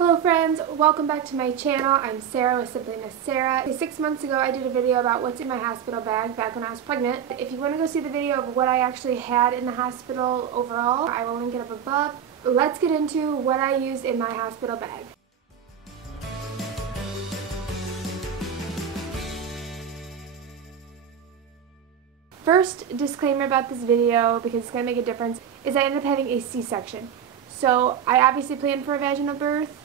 Hello friends, welcome back to my channel. I'm Sarah with Simply Miss Sarah. 6 months ago I did a video about what's in my hospital bag back when I was pregnant. If you want to go see the video of what I actually had in the hospital overall, I will link it up above. Let's get into what I used in my hospital bag. First disclaimer about this video, because it's going to make a difference, is I ended up having a C-section. So I obviously planned for a vaginal birth.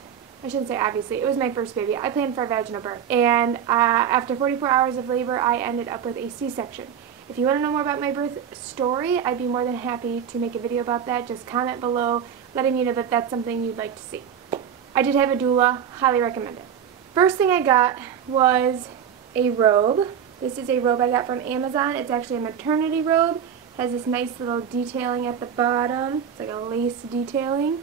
I shouldn't say obviously, it was my first baby. I planned for a vaginal birth. And after 44 hours of labor, I ended up with a C-section. If you want to know more about my birth story, I'd be more than happy to make a video about that. Just comment below, letting me know that that's something you'd like to see. I did have a doula, highly recommend it. First thing I got was a robe. This is a robe I got from Amazon. It's actually a maternity robe. It has this nice little detailing at the bottom. It's like a lace detailing.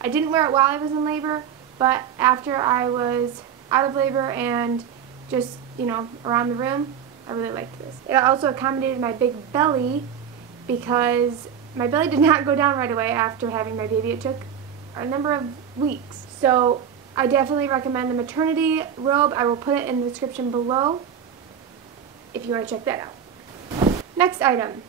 I didn't wear it while I was in labor, but after I was out of labor and just, around the room, I really liked this. It also accommodated my big belly because my belly did not go down right away after having my baby. It took a number of weeks. So I definitely recommend the maternity robe. I will put it in the description below if you want to check that out. Next item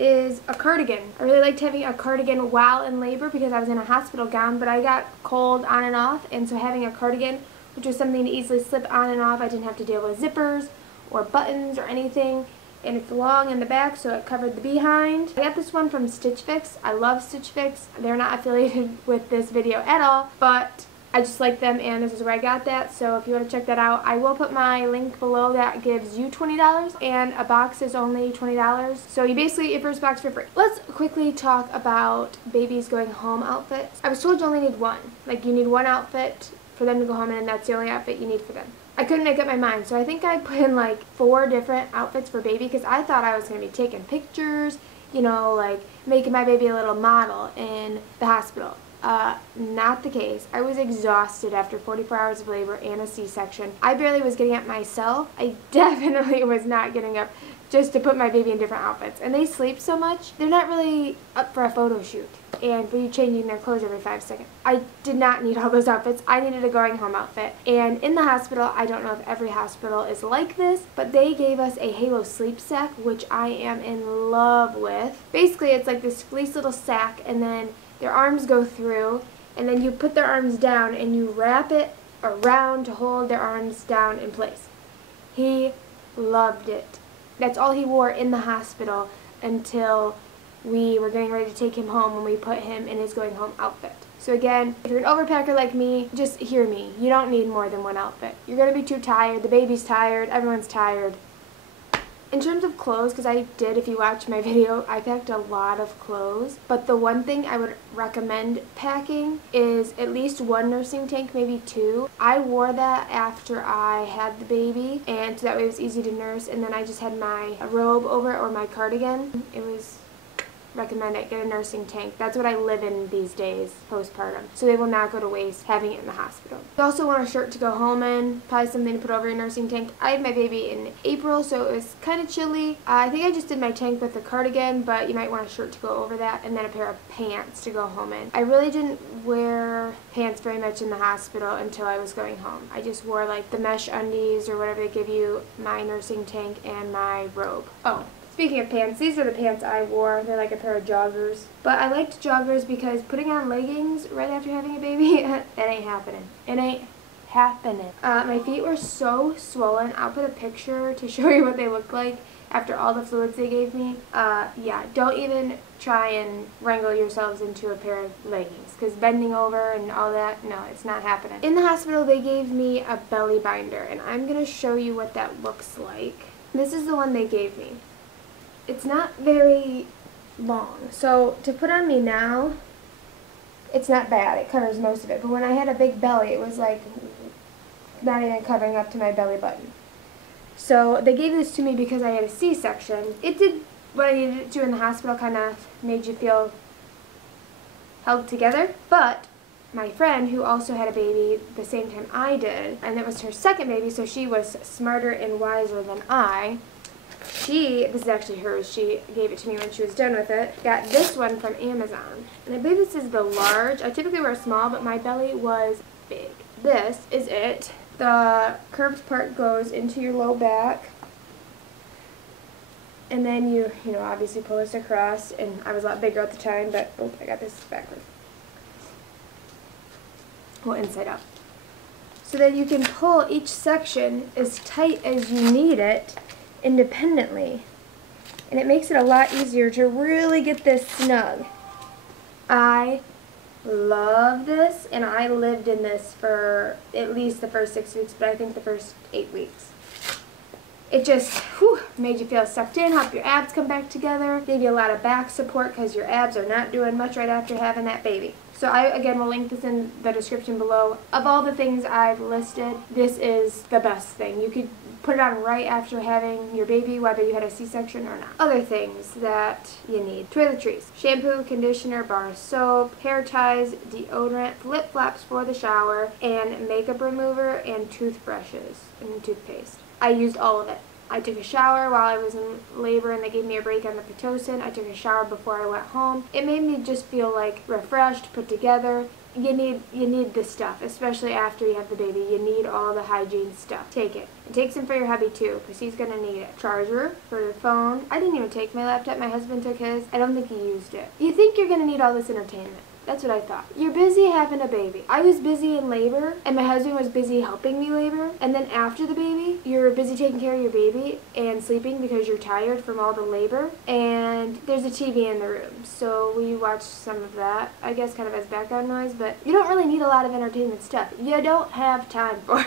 is a cardigan. I really liked having a cardigan while in labor because I was in a hospital gown, but I got cold on and off, and so having a cardigan, which was something to easily slip on and off, I didn't have to deal with zippers or buttons or anything, and it's long in the back, so it covered the behind. I got this one from Stitch Fix. I love Stitch Fix. They're not affiliated with this video at all, but I just like them, and this is where I got that. So if you want to check that out, I will put my link below. That gives you $20, and a box is only $20. So you basically get your first box for free. Let's quickly talk about babies going home outfits. I was told you only need one. Like, you need one outfit for them to go home in, and that's the only outfit you need for them. I couldn't make up my mind, so I think I put in like 4 different outfits for baby because I thought I was going to be taking pictures, like making my baby a little model in the hospital. Not the case. I was exhausted after 44 hours of labor and a C-section. I barely was getting up myself. I definitely was not getting up just to put my baby in different outfits. And they sleep so much, they're not really up for a photo shoot and for you changing their clothes every 5 seconds. I did not need all those outfits. I needed a going home outfit. And in the hospital, I don't know if every hospital is like this, but they gave us a Halo sleep sack, which I am in love with. Basically, it's like this fleece little sack, and then their arms go through, and then you put their arms down and you wrap it around to hold their arms down in place. He loved it. That's all he wore in the hospital until we were getting ready to take him home when we put him in his going home outfit. So again, if you're an overpacker like me, just hear me. You don't need more than one outfit. You're going to be too tired. The baby's tired. Everyone's tired. In terms of clothes, because I did, if you watch my video, I packed a lot of clothes. But the one thing I would recommend packing is at least 1 nursing tank, maybe 2. I wore that after I had the baby, and so that way it was easy to nurse. And then I just had my robe over it or my cardigan. It was recommend it. Get a nursing tank. That's what I live in these days, postpartum. So they will not go to waste having it in the hospital. You also want a shirt to go home in, probably something to put over your nursing tank. I had my baby in April, so it was kind of chilly. I think I just did my tank with the cardigan, but you might want a shirt to go over that, and then a pair of pants to go home in. I really didn't wear pants very much in the hospital until I was going home. I just wore like the mesh undies or whatever they give you, my nursing tank, and my robe. Oh, speaking of pants, these are the pants I wore. They're like a pair of joggers. But I liked joggers because putting on leggings right after having a baby, that ain't happening. It ain't happening. My feet were so swollen. I'll put a picture to show you what they looked like after all the fluids they gave me. Yeah, don't even try and wrangle yourselves into a pair of leggings because bending over and all that, no, it's not happening. In the hospital, they gave me a belly binder, and I'm going to show you what that looks like. This is the one they gave me. It's not very long, so to put on me now, it's not bad. It covers most of it. But when I had a big belly, it was like not even covering up to my belly button. So they gave this to me because I had a C-section. It did what I needed it to in the hospital, kind of made you feel held together. But my friend, who also had a baby the same time I did, and it was her second baby, so she was smarter and wiser than I, this is actually hers, she gave it to me when she was done with it, got this one from Amazon. And I believe this is the large. I typically wear a small, but my belly was big. This is it. The curved part goes into your low back. And then you obviously pull this across, and I was a lot bigger at the time, but, oh, I got this backwards. Well, inside out. So that you can pull each section as tight as you need it independently. And it makes it a lot easier to really get this snug. I love this, and I lived in this for at least the first 6 weeks, but I think the first 8 weeks. It just made you feel sucked in, help your abs come back together, gave you a lot of back support because your abs are not doing much right after having that baby. So I, again, will link this in the description below. Of all the things I've listed, this is the best thing. You could put it on right after having your baby, whether you had a C-section or not. Other things that you need. Toiletries. Shampoo, conditioner, bar soap, hair ties, deodorant, flip-flops for the shower, and makeup remover, and toothbrushes and toothpaste. I used all of it. I took a shower while I was in labor and they gave me a break on the Pitocin. I took a shower before I went home. It made me just feel like refreshed, put together. You need this stuff, especially after you have the baby. You need all the hygiene stuff. Take it. And take some for your hubby too, because he's going to need it. Charger for your phone. I didn't even take my laptop. My husband took his. I don't think he used it. You think you're going to need all this entertainment. That's what I thought. You're busy having a baby. I was busy in labor, and my husband was busy helping me labor. And then after the baby, you're busy taking care of your baby and sleeping because you're tired from all the labor. And there's a TV in the room, so we watched some of that, I guess kind of as background noise, but you don't really need a lot of entertainment stuff. You don't have time for it.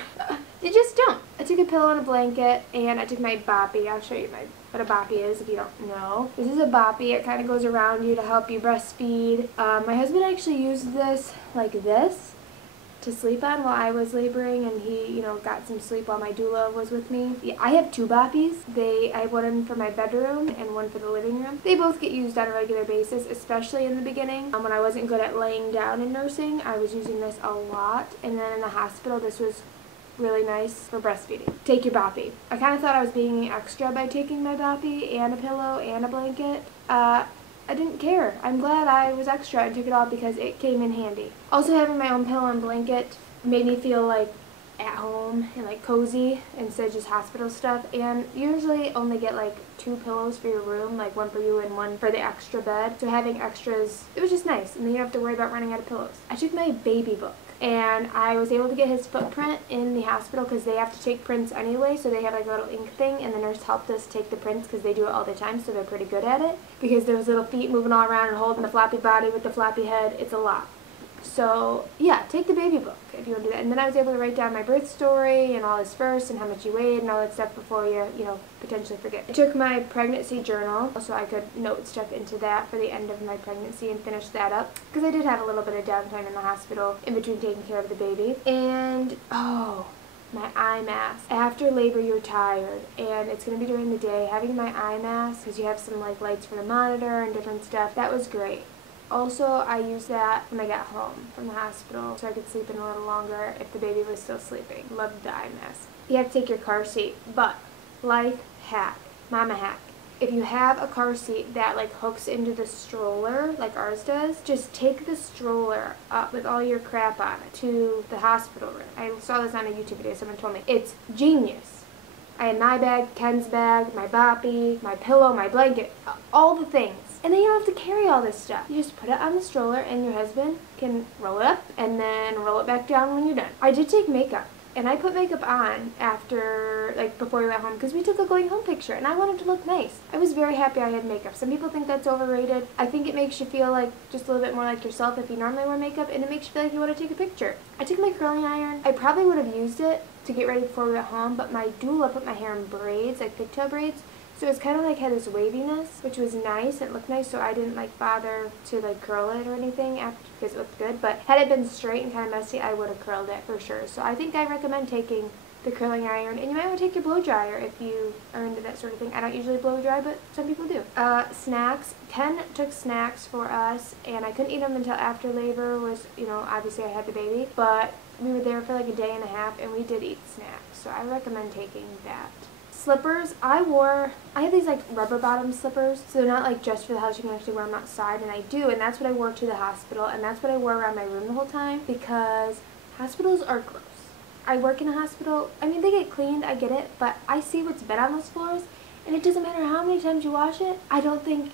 You just don't. I took a pillow and a blanket, and I took my Boppy. I'll show you what a Boppy is if you don't know. This is a Boppy. It kind of goes around you to help you breastfeed. My husband actually used this like this to sleep on while I was laboring, and he, got some sleep while my doula was with me. Yeah, I have two Boppies. I have one for my bedroom and one for the living room. They both get used on a regular basis, especially in the beginning. When I wasn't good at laying down and nursing, I was using this a lot, and then in the hospital, this was really nice for breastfeeding. Take your Boppy. I kind of thought I was being extra by taking my Boppy and a pillow and a blanket. I didn't care. I'm glad I was extra and took it all because it came in handy. Also, having my own pillow and blanket made me feel like at home and like cozy instead of just hospital stuff. And you usually only get like 2 pillows for your room, like one for you and one for the extra bed. So having extras, it was just nice, and then you don't have to worry about running out of pillows. I took my baby book, and I was able to get his footprint in the hospital because they have to take prints anyway, so they have like a little ink thing, and the nurse helped us take the prints because they do it all the time, so they're pretty good at it. Because there was little feet moving all around and holding the floppy body with the floppy head, it's a lot. So yeah, take the baby book if you want to do that. And then I was able to write down my birth story and all his first and how much you weighed and all that stuff before you potentially forget. I took my pregnancy journal so I could note stuff into that for the end of my pregnancy and finish that up because I did have a little bit of downtime in the hospital in between taking care of the baby. And my eye mask. After labor, you're tired, and it's going to be during the day. Having my eye mask, because you have some like lights for the monitor and different stuff, that was great. Also, I used that when I got home from the hospital so I could sleep in a little longer if the baby was still sleeping. Loved the eye mask. You have to take your car seat, but life hack, mama hack. If you have a car seat that like hooks into the stroller like ours does, just take the stroller up with all your crap on it to the hospital room. I saw this on a YouTube video, someone told me. It's genius. I had my bag, Ken's bag, my Boppy, my pillow, my blanket, all the things. And then you don't have to carry all this stuff. You just put it on the stroller and your husband can roll it up and then roll it back down when you're done. I did take makeup. And I put makeup on after, like, before we went home because we took a going home picture and I wanted to look nice. I was very happy I had makeup. Some people think that's overrated. I think it makes you feel like just a little bit more like yourself if you normally wear makeup, and it makes you feel like you want to take a picture. I took my curling iron. I probably would have used it to get ready before we went home, but my doula put my hair in braids, like pigtail braids. So it's kind of like had this waviness, which was nice. It looked nice, so I didn't like bother to like curl it or anything after because it looked good. But had it been straight and kind of messy, I would have curled it for sure. So I think I recommend taking the curling iron, and you might want to take your blow dryer if you are into that sort of thing. I don't usually blow dry, but some people do. Snacks. Ken took snacks for us, and I couldn't eat them until after labor was, obviously I had the baby, but we were there for like a day and a half, and we did eat snacks. So I recommend taking that. Slippers, I have these like rubber bottom slippers, so they're not like just for the house, you can actually wear them outside, and I do, and that's what I wore to the hospital, and that's what I wore around my room the whole time, because Hospitals are gross. I work in a hospital. I mean, they get cleaned, I get it, but I see what's been on those floors, and it doesn't matter how many times you wash it, I don't think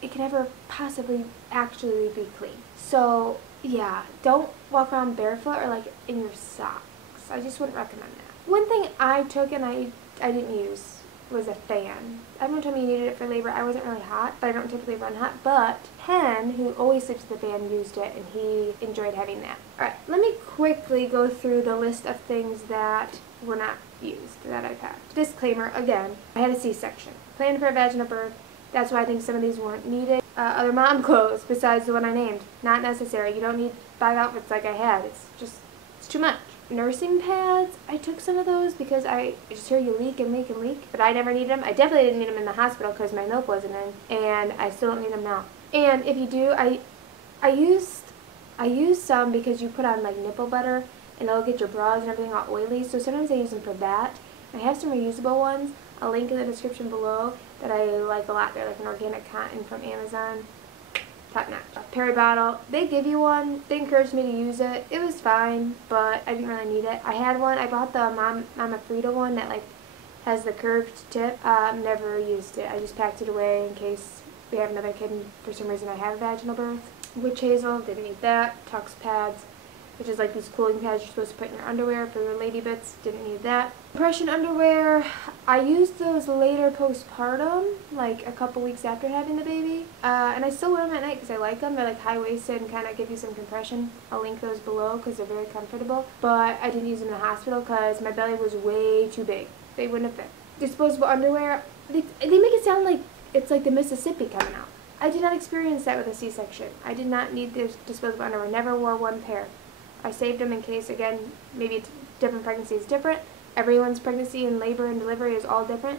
it can ever possibly actually be clean. So, yeah, don't walk around barefoot or like in your socks. I just wouldn't recommend that. One thing I took and I didn't use was a fan. Everyone told me you needed it for labor. I wasn't really hot, but I don't typically run hot. But Ken, who always sleeps with the fan, used it, and he enjoyed having that. Alright, let me quickly go through the list of things that were not used that I packed. Disclaimer, again, I had a C-section. Planned for a vaginal birth. That's why I think some of these weren't needed. Other mom clothes, besides the one I named. Not necessary. You don't need 5 outfits like I had. It's too much. Nursing pads, I took some of those because I just hear you leak and leak and leak, but I never needed them. I definitely didn't need them in the hospital because my milk wasn't in, and I still don't need them now. And if you do, I used some because you put on like nipple butter and it'll get your bras and everything all oily, so sometimes I use them for that. I have some reusable ones. I'll link in the description below that I like a lot. They're like an organic cotton from Amazon. Top notch. Perry bottle. They give you one. They encouraged me to use it. It was fine, but I didn't really need it. I had one. I bought the Mama Frida one that like has the curved tip. Never used it. I just packed it away in case we have another kid and for some reason I have a vaginal birth. Witch hazel. Didn't need that. Tux pads, which is like these cooling pads you're supposed to put in your underwear for your lady bits. Didn't need that. Compression underwear, I used those later postpartum, like a couple weeks after having the baby. And I still wear them at night because I like them. They're like high-waisted and kind of give you some compression. I'll link those below because they're very comfortable. But I didn't use them in the hospital because my belly was way too big. They wouldn't have fit. Disposable underwear, they make it sound like it's like the Mississippi coming out. I did not experience that with a C-section. I did not need this disposable underwear. Never wore one pair. I saved them in case, again, maybe different pregnancy is different. Everyone's pregnancy and labor and delivery is all different.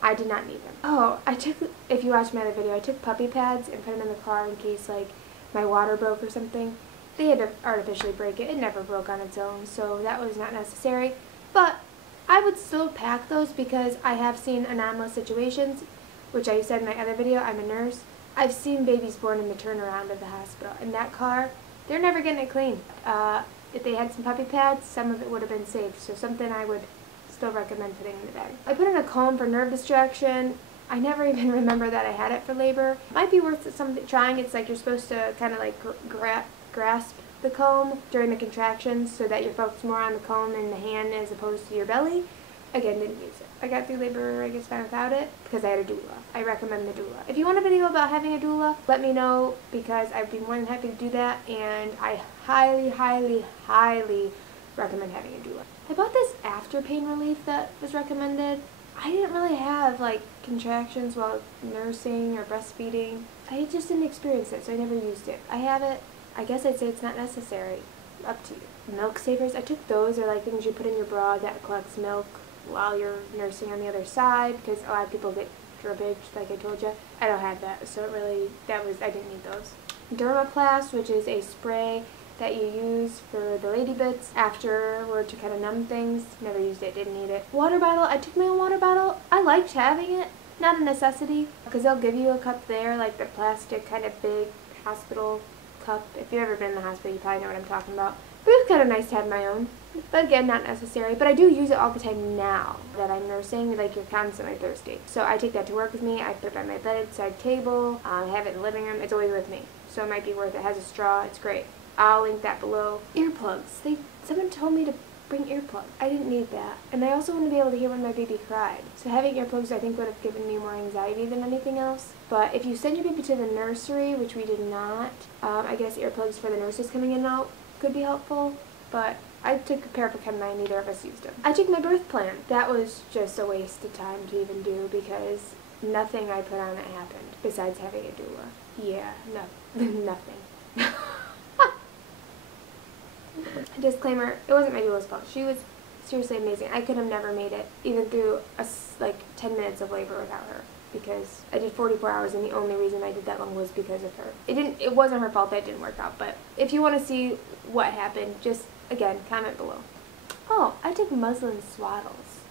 I did not need them. Oh, if you watched my other video, I took puppy pads and put them in the car in case, like, my water broke or something. They had to artificially break it. It never broke on its own, so that was not necessary. But I would still pack those because I have seen anomalous situations, which I said in my other video. I'm a nurse. I've seen babies born in the turnaround of the hospital. In that car, they're never getting it clean. If they had some puppy pads, some of it would have been saved. So something I would still recommend putting in the bag. I put in a comb for nerve distraction. I never even remember that I had it for labor. Might be worth trying. It's like you're supposed to kind of like grasp the comb during the contractions so that you're focused more on the comb in the hand as opposed to your belly. Again, didn't use it. I got through labor, I guess, fine without it because I had a doula. I recommend the doula. If you want a video about having a doula, let me know because I'd be more than happy to do that, and I highly, highly, highly recommend having a doula. I bought this after pain relief that was recommended. I didn't really have like contractions while nursing or breastfeeding. I just didn't experience it, so I never used it. I have it. I guess I'd say it's not necessary. Up to you. Milk savers. I took those. They're like things you put in your bra that collects milk while you're nursing on the other side because a lot of people get drippage, like I told you. I don't have that, so I didn't need those. Droplast, which is a spray that you use for the lady bits afterward to kind of numb things. Never used it, didn't need it. Water bottle, I took my own water bottle. I liked having it, not a necessity, because they'll give you a cup there, like the plastic kind of big hospital cup. If you've ever been in the hospital, you probably know what I'm talking about. But it was kind of nice to have my own. But again, not necessary. But I do use it all the time now that I'm nursing. Like, you're constantly thirsty. So I take that to work with me. I put it on my bedside table. I have it in the living room. It's always with me. So it might be worth it. It has a straw. It's great. I'll link that below. Earplugs. Someone told me to bring earplugs. I didn't need that. And I also want to be able to hear when my baby cried. So having earplugs, I think, would have given me more anxiety than anything else. But if you send your baby to the nursery, which we did not, I guess earplugs for the nurses coming in and out could be helpful. But I took a pair for Ken and I, neither of us used them. I took my birth plan. That was just a waste of time to even do because nothing I put on it happened besides having a doula. Yeah, no, nothing. Disclaimer, it wasn't my doula's fault. She was seriously amazing. I could have never made it even through like 10 minutes of labor without her because I did 44 hours and the only reason I did that long was because of her. It wasn't her fault that it didn't work out, but if you want to see what happened, just again, comment below. Oh, I took muslin swaddles.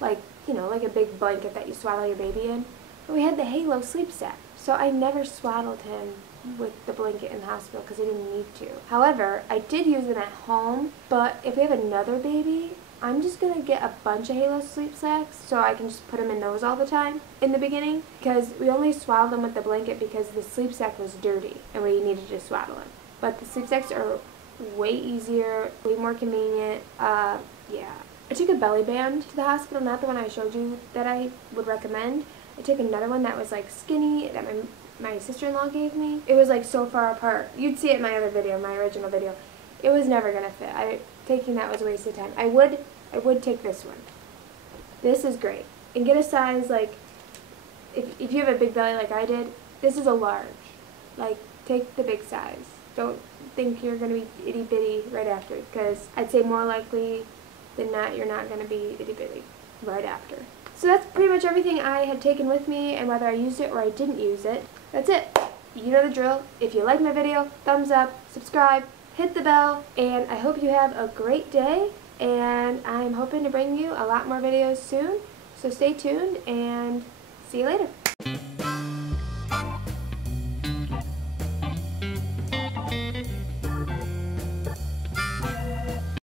Like, you know, like a big blanket that you swaddle your baby in. But we had the Halo sleep set. So I never swaddled him with the blanket in the hospital because I didn't need to. However, I did use them at home, but if we have another baby, I'm just going to get a bunch of Halo sleep sacks so I can just put them in those all the time in the beginning, because we only swaddled them with the blanket because the sleep sack was dirty and we needed to swaddle him. But the sleep sacks are way easier, way more convenient. Yeah. I took a belly band to the hospital, not the one I showed you that I would recommend. I took another one that was like skinny that my sister-in-law gave me. It was like so far apart. You'd see it in my other video, my original video. It was never gonna fit. Taking that was a waste of time. I would take this one. This is great. And get a size like, if you have a big belly like I did, this is a large. Like, take the big size. Don't think you're gonna be itty bitty right after, because I'd say more likely than not you're not gonna be itty bitty right after. So that's pretty much everything I had taken with me, and whether I used it or I didn't use it. That's it. You know the drill. If you like my video, thumbs up, subscribe, hit the bell, and I hope you have a great day, and I'm hoping to bring you a lot more videos soon. So stay tuned, and see you later.